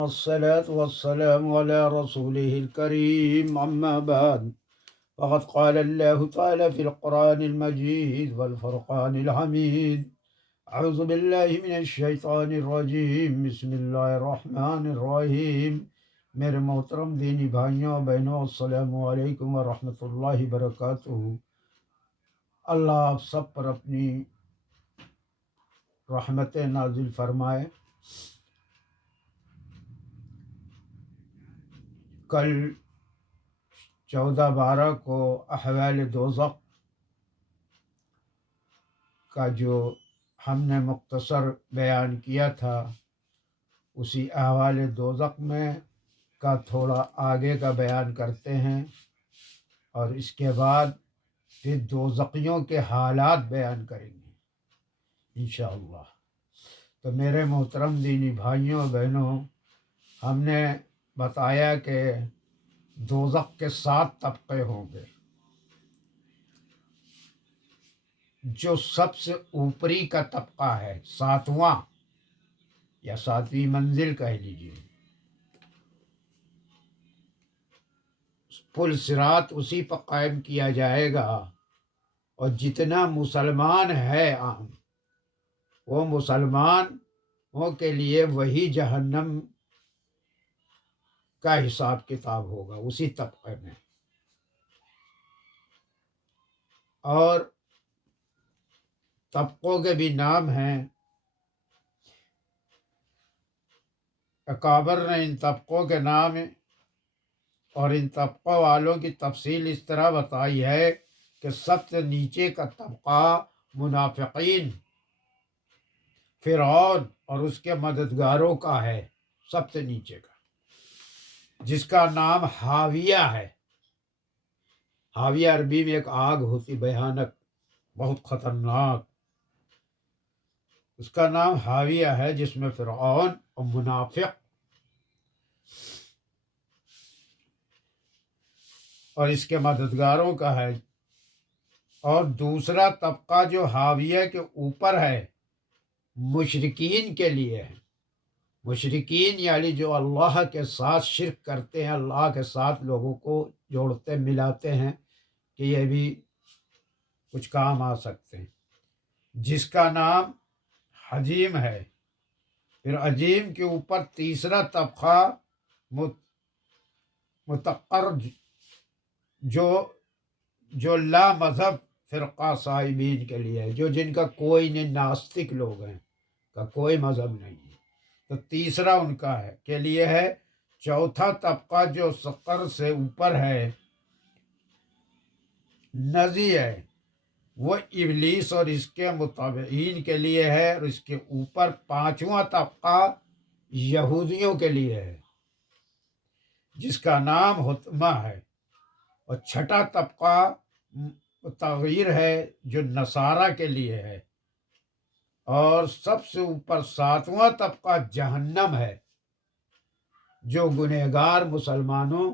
الصلاة والسلام على رسوله الكريم أما بعد فقد قال الله تعالى في القرآن المجيد والفرقان الحميد أعوذ بالله من الشیطان الرجیم بسم اللہ الرحمن الرحیم۔ میرے محترم دینی بھائیوں بہنوں، السلام علیکم ورحمۃ اللہ وبرکاتہ۔ اللہ آپ سب پر اپنی رحمت نازل فرمائے۔ کل 14/12 کو احوال دوزخ کا جو ہم نے مختصر بیان کیا تھا، اسی احوال دوزخ میں کا تھوڑا آگے کا بیان کرتے ہیں، اور اس کے بعد پھر دوزخیوں کے حالات بیان کریں گے انشاءاللہ۔ تو میرے محترم دینی بھائیوں بہنوں، ہم نے بتایا کہ دوزخ کے 7 طبقے ہوں گے۔ جو سب سے اوپری کا طبقہ ہے، 7واں یا 7ویں منزل کہہ لیجیے، پل صراط اسی پر قائم کیا جائے گا، اور جتنا مسلمان ہے عام، وہ مسلمانوں کے لیے وہی جہنم کا حساب کتاب ہوگا اسی طبقے میں۔ اور طبقوں کے بھی نام ہیں، اکابر نے ان طبقوں کے نام اور ان طبقوں والوں کی تفصیل اس طرح بتائی ہے کہ سب سے نیچے کا طبقہ منافقین، فرعون اور اس کے مددگاروں کا ہے، سب سے نیچے کا، جس کا نام حاویہ ہے۔ حاویہ عربی میں ایک آگ ہوتی بھیانک، بہت خطرناک، اس کا نام حاویہ ہے، جس میں فرعون اور منافق اور اس کے مددگاروں کا ہے۔ اور دوسرا طبقہ جو حاویہ کے اوپر ہے، مشرکین کے لیے ہے۔ مشرکین یعنی جو اللہ کے ساتھ شرک کرتے ہیں، اللہ کے ساتھ لوگوں کو جوڑتے ملاتے ہیں کہ یہ بھی کچھ کام آ سکتے ہیں، جس کا نام حجیم ہے۔ پھر عجیم کے اوپر تیسرا طبقہ متقر، جو لا مذہب فرقہ صاحبین کے لیے ہے، جو جن کا کوئی نہیں، ناستک لوگ ہیں، کا کوئی مذہب نہیں ہے، تو تیسرا ان کا ہے کے لیے ہے۔ چوتھا طبقہ جو سقر سے اوپر ہے، نزی ہے، وہ ابلیس اور اس کے متابعین کے لیے ہے، اور اس کے اوپر پانچواں طبقہ یہودیوں کے لیے ہے، جس کا نام حطمہ ہے، اور چھٹا طبقہ تغیر ہے، جو نصارہ کے لیے ہے، اور سب سے اوپر 7واں طبقہ جہنم ہے، جو گنہگار مسلمانوں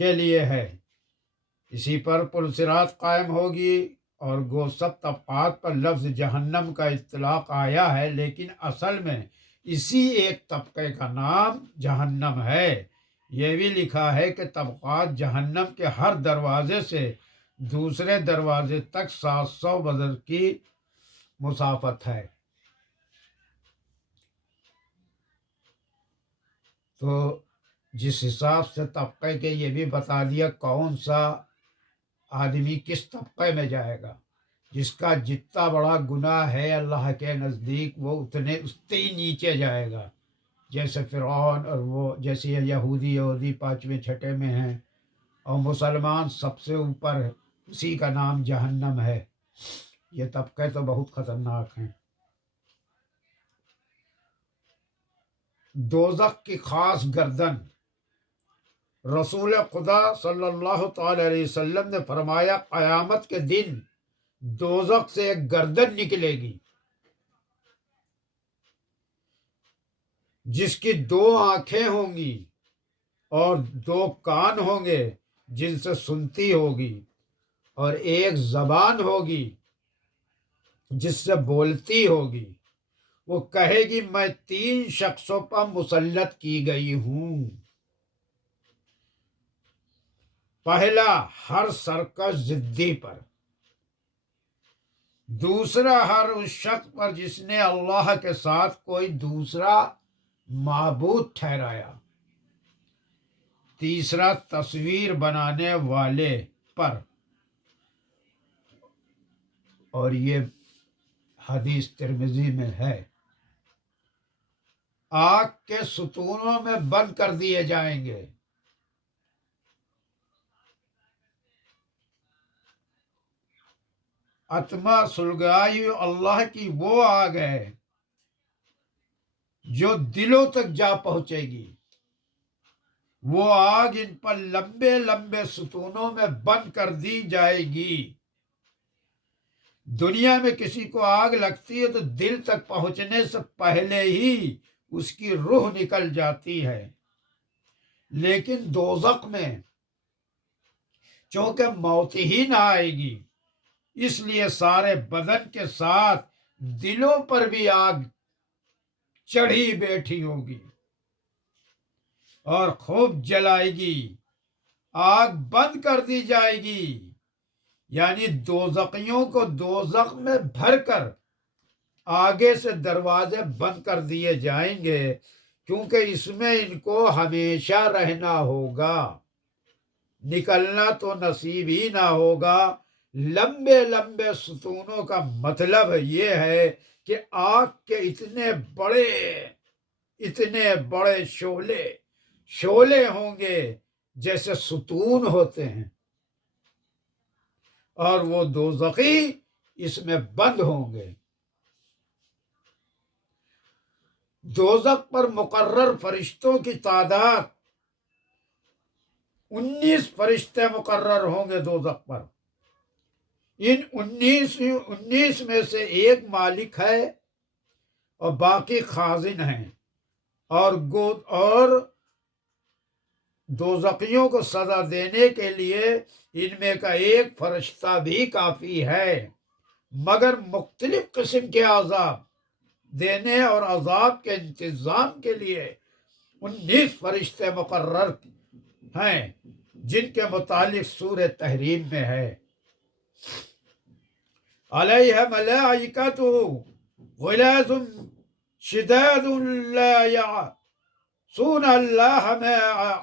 کے لیے ہے۔ اسی پر پل صراط قائم ہوگی، اور گو سب طبقات پر لفظ جہنم کا اطلاق آیا ہے، لیکن اصل میں اسی ایک طبقے کا نام جہنم ہے۔ یہ بھی لکھا ہے کہ طبقات جہنم کے ہر دروازے سے دوسرے دروازے تک 700 بدر کی مسافت ہے۔ تو جس حساب سے طبقے کے یہ بھی بتا دیا کون سا آدمی کس طبقے میں جائے گا، جس کا جتنا بڑا گناہ ہے اللہ کے نزدیک، وہ اتنے ہی نیچے جائے گا، جیسے فرعون اور وہ جیسے یہودی 5ویں 6 میں ہیں، اور مسلمان سب سے اوپر ہے، اسی کا نام جہنم ہے۔ یہ طبقے تو بہت خطرناک ہیں۔ دوزخ کی خاص گردن، رسول خدا صلی اللہ تعالی علیہ وسلم نے فرمایا، قیامت کے دن دوزخ سے ایک گردن نکلے گی، جس کی 2 آنکھیں ہوں گی اور 2 کان ہوں گے جن سے سنتی ہوگی، اور ایک زبان ہوگی جس سے بولتی ہوگی۔ وہ کہے گی میں 3 شخصوں پر مسلط کی گئی ہوں۔ پہلا، ہر سرکش ضدی پر۔ دوسرا، ہر اس شخص پر جس نے اللہ کے ساتھ کوئی دوسرا معبود ٹھہرایا۔ تیسرا، تصویر بنانے والے پر، اور یہ حدیث ترمذی میں ہے، آگ کے ستونوں میں بند کر دیے جائیں گے۔ اتما سلگائی اللہ کی وہ آگ ہے جو دلوں تک جا پہنچے گی۔ وہ آگ ان پر لمبے لمبے ستونوں میں بند کر دی جائے گی۔ دنیا میں کسی کو آگ لگتی ہے تو دل تک پہنچنے سے پہلے ہی اس کی روح نکل جاتی ہے، لیکن دوزخ میں چونکہ موت ہی نہ آئے گی، اس لیے سارے بدن کے ساتھ دلوں پر بھی آگ چڑھی بیٹھی ہوگی اور خوب جلائے گی۔ آگ بند کر دی جائے گی، یعنی دوزخیوں کو دوزخ میں بھر کر آگے سے دروازے بند کر دیے جائیں گے، کیونکہ اس میں ان کو ہمیشہ رہنا ہوگا، نکلنا تو نصیب ہی نہ ہوگا۔ لمبے لمبے ستونوں کا مطلب یہ ہے کہ آگ کے اتنے بڑے شعلے ہوں گے جیسے ستون ہوتے ہیں، اور وہ دوزخی اس میں بند ہوں گے۔ دوزخ پر مقرر فرشتوں کی تعداد 19 فرشتے مقرر ہوں گے دوزخ پر۔ ان 19 میں سے ایک مالک ہے اور باقی خازن ہیں، اور دوزخیوں کو سزا دینے کے لیے ان میں کا ایک فرشتہ بھی کافی ہے، مگر مختلف قسم کے عذاب دینے اور عذاب کے انتظام کے لیے 19 فرشتے مقرر ہیں، جن کے متعلق سورہ تحریم میں ہے، علیہ ملائکۃ غلاظ شداد لا یعصون اللہ ما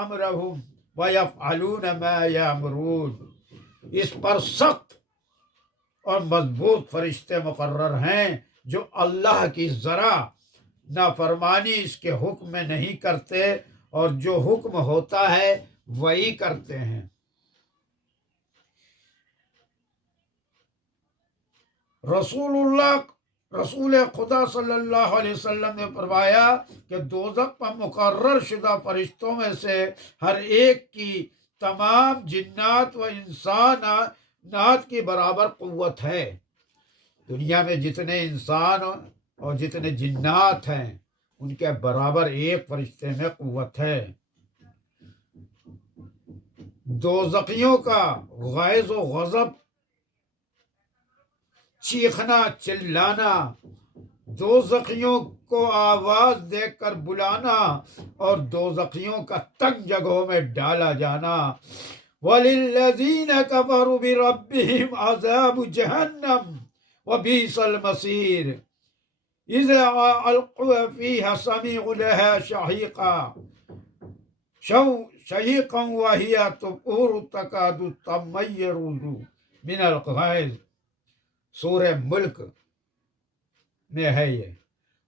امرہم ویفعلون ما یامرون۔ اس پر سخت اور مضبوط فرشتے مقرر ہیں جو اللہ کی ذرا نافرمانی اس کے حکم میں نہیں کرتے، اور جو حکم ہوتا ہے وہی کرتے ہیں۔ رسول خدا صلی اللہ علیہ وسلم نے فرمایا کہ دوزخ پر مقرر شدہ فرشتوں میں سے ہر ایک کی تمام جنات و انسانات کی برابر قوت ہے۔ دنیا میں جتنے انسان اور جتنے جنات ہیں ان کے برابر ایک فرشتے میں قوت ہے۔ دوزخیوں کا غیظ و غضب، چیخنا چلانا، دوزخیوں کو آواز دے کر بلانا اور دوزخیوں کا تنگ جگہوں میں ڈالا جانا۔ وَلِلَّذِينَ كَفَرُوا بِرَبِّهِمْ عَذَابُ جَهَنَّمَ وَبِئْسَ الْمَصِيرُ إِذَا أَلْقُوا فِيهَا سَمِعُوا لَهَا شَهِيقًا وَهِيَ تَفُورُ تَكَادُ تَمَيَّزُ مِنَ الْغَيْظِ۔ سورہ ملک میں ہے یہ۔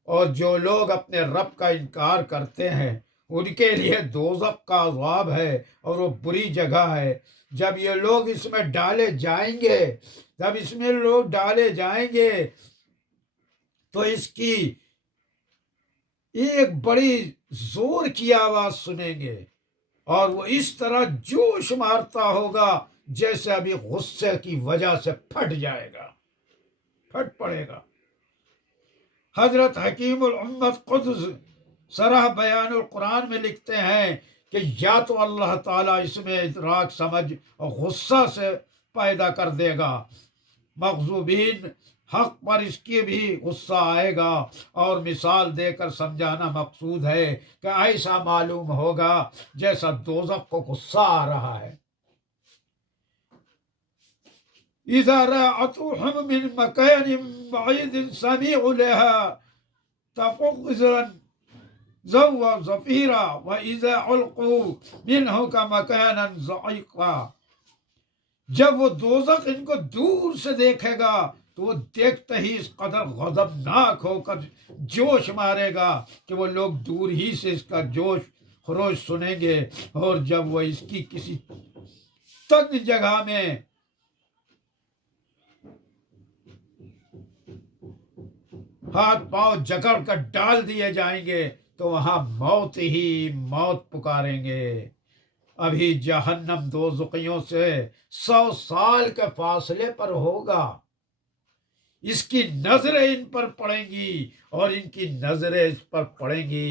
اور جو لوگ اپنے رب کا انکار کرتے ہیں ان کے لیے دوزخ کا عذاب ہے، اور وہ بری جگہ ہے۔ جب یہ لوگ اس میں ڈالے جائیں گے تو اس کی ایک بڑی زور کی آواز سنیں گے، اور وہ اس طرح جوش مارتا ہوگا جیسے ابھی غصے کی وجہ سے پھٹ پڑے گا۔ حضرت حکیم الامت قدس سرح بیان القرآن میں لکھتے ہیں کہ یا تو اللہ تعالیٰ اس میں ادراک، سمجھ اور غصہ سے پیدا کر دے گا۔ مغضوبین حق پر اس کی بھی غصہ آئے گا، اور مثال دے کر سمجھانا مقصود ہے کہ ایسا معلوم ہوگا جیسا دوزخ کو غصہ آ رہا ہے۔ اذا رأتهم من مكان بعيد سمعوا لها تغيظا زوا زفيرا وإذا علقوا منه كمكانا ضيقا۔ جب وہ دوزخ ان کو دور سے دیکھے گا تو وہ دیکھتے ہی اس قدر غضبناک ہو کر جوش مارے گا کہ وہ لوگ دور ہی سے اس کا جوش خروش سنیں گے، اور جب وہ اس کی کسی تنگ جگہ میں ہاتھ پاؤں جکڑ کر ڈال دیے جائیں گے تو وہاں موت ہی موت پکاریں گے۔ ابھی جہنم دوزخیوں سے 100 سال کے فاصلے پر ہوگا، اس کی نظریں ان پر پڑیں گی اور ان کی نظریں اس پر پڑیں گی،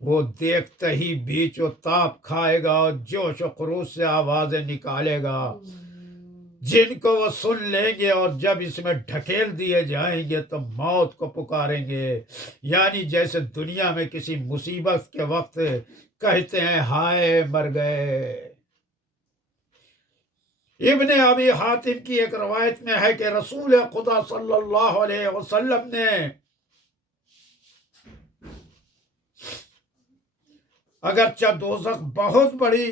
وہ دیکھتے ہی بیچ و تاپ کھائے گا اور جوش و خروش سے آوازیں نکالے گا، جن کو وہ سن لیں گے، اور جب اس میں ڈھکیل دیے جائیں گے تو موت کو پکاریں گے، یعنی جیسے دنیا میں کسی مصیبت کے وقت کہتے ہیں ہائے مر گئے۔ ابن ابی حاتم کی ایک روایت میں ہے کہ رسول خدا صلی اللہ علیہ وسلم نے اگرچہ دوزخ بہت بڑی،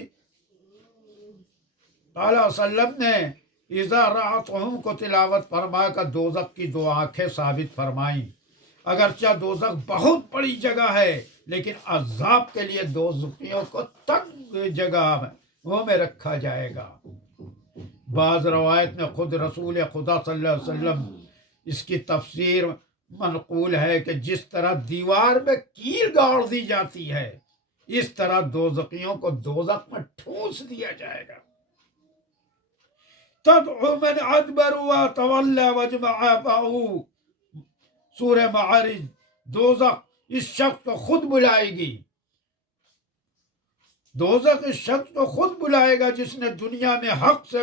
تعالیٰ وسلم نے اذا رأتهم کو تلاوت فرما کر دوزخ کی 2 آنکھیں ثابت فرمائیں۔ اگرچہ دوزخ بہت بڑی جگہ ہے لیکن عذاب کے لیے دوزخیوں کو تنگ جگہ میں رکھا جائے گا۔ بعض روایت میں خود رسول خدا صلی اللہ علیہ وسلم اس کی تفسیر منقول ہے کہ جس طرح دیوار میں کیر گاڑ دی جاتی ہے، اس طرح دوزخیوں کو دوزخ میں ٹھونس دیا جائے گا۔ تدعو من ادبر وتولى وجمع فاو، سورہ معارج۔ دوزخ اس شخص کو خود بلائے گی، دوزخ اس شخص کو خود بلائے گا جس نے دنیا میں حق سے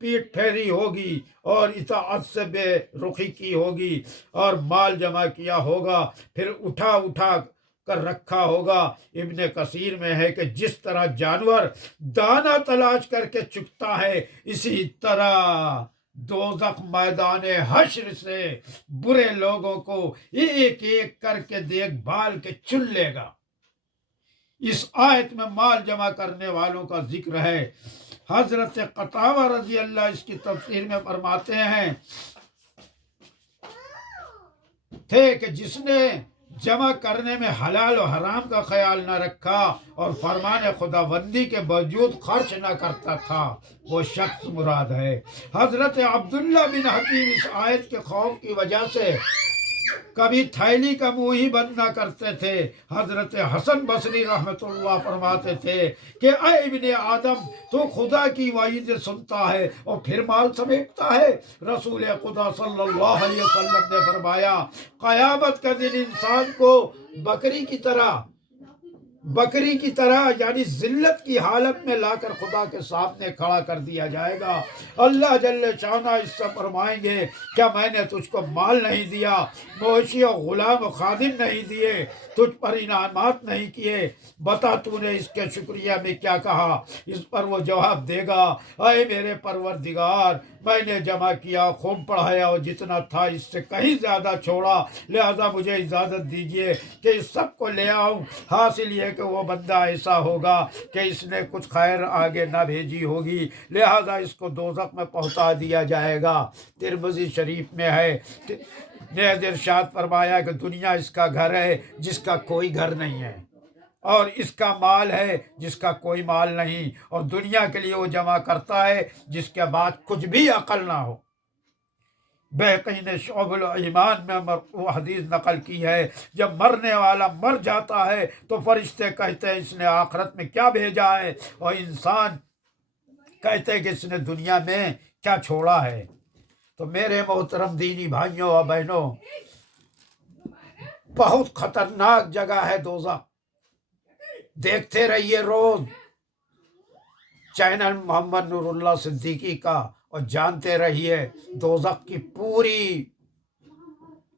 پیٹ پھیری ہوگی اور اطاعت سے بے رخی کی ہوگی اور مال جمع کیا ہوگا، پھر اٹھا کر رکھا ہوگا۔ ابن کثیر میں ہے کہ جس طرح جانور دانہ تلاش کر کے چگتا ہے، اسی طرح دوزخ میدان حشر سے برے لوگوں کو ایک ایک کر کے دیکھ بھال کے چن لے گا۔ اس آیت میں مال جمع کرنے والوں کا ذکر ہے۔ حضرت قتادہ رضی اللہ اس کی تفسیر میں فرماتے ہیں تھے کہ جس نے جمع کرنے میں حلال و حرام کا خیال نہ رکھا اور فرمان خداوندی کے باوجود خرچ نہ کرتا تھا، وہ شخص مراد ہے۔ حضرت عبداللہ بن حکیم اس آیت کے خوف کی وجہ سے کبھی تھیلی کا منہ ہی بند نہ کرتے تھے۔ حضرت حسن بصری رحمۃ اللہ فرماتے تھے کہ اے ابن آدم، تو خدا کی وعید سنتا ہے اور پھر مال سمیٹتا ہے۔ رسول خدا صلی اللہ علیہ وسلم نے فرمایا قیامت کا دن انسان کو بکری کی طرح یعنی ذلت کی حالت میں لا کر خدا کے سامنے کھڑا کر دیا جائے گا۔ اللہ جل شانہ اس سے فرمائیں گے کیا میں نے تجھ کو مال نہیں دیا، مویشی و غلام و خادم نہیں دیے، تجھ پر انعامات نہیں کیے، بتا تو نے اس کے شکریہ میں کیا کہا؟ اس پر وہ جواب دے گا اے میرے پروردگار، میں نے جمع کیا، خوب پڑھایا اور جتنا تھا اس سے کہیں زیادہ چھوڑا، لہذا مجھے اجازت دیجیے کہ اس سب کو لے آؤں۔ حاصل یہ کہ وہ بندہ ایسا ہوگا کہ اس نے کچھ خیر آگے نہ بھیجی ہوگی، لہذا اس کو دوزخ میں پہنچا دیا جائے گا۔ ترمذی شریف میں ہے، نے ارشاد فرمایا کہ دنیا اس کا گھر ہے جس کا کوئی گھر نہیں ہے، اور اس کا مال ہے جس کا کوئی مال نہیں، اور دنیا کے لیے وہ جمع کرتا ہے جس کے بعد کچھ بھی عقل نہ ہو۔ بہقی نے شعب الایمان میں وہ حدیث نقل کی ہے، جب مرنے والا مر جاتا ہے تو فرشتے کہتے ہیں اس نے آخرت میں کیا بھیجا ہے، اور انسان کہتے ہیں کہ اس نے دنیا میں کیا چھوڑا ہے۔ تو میرے محترم دینی بھائیوں اور بہنوں، بہت خطرناک جگہ ہے دوزخ۔ دیکھتے رہیے روز چینل محمد نور اللہ صدیقی کا، اور جانتے رہیے دوزخ کی پوری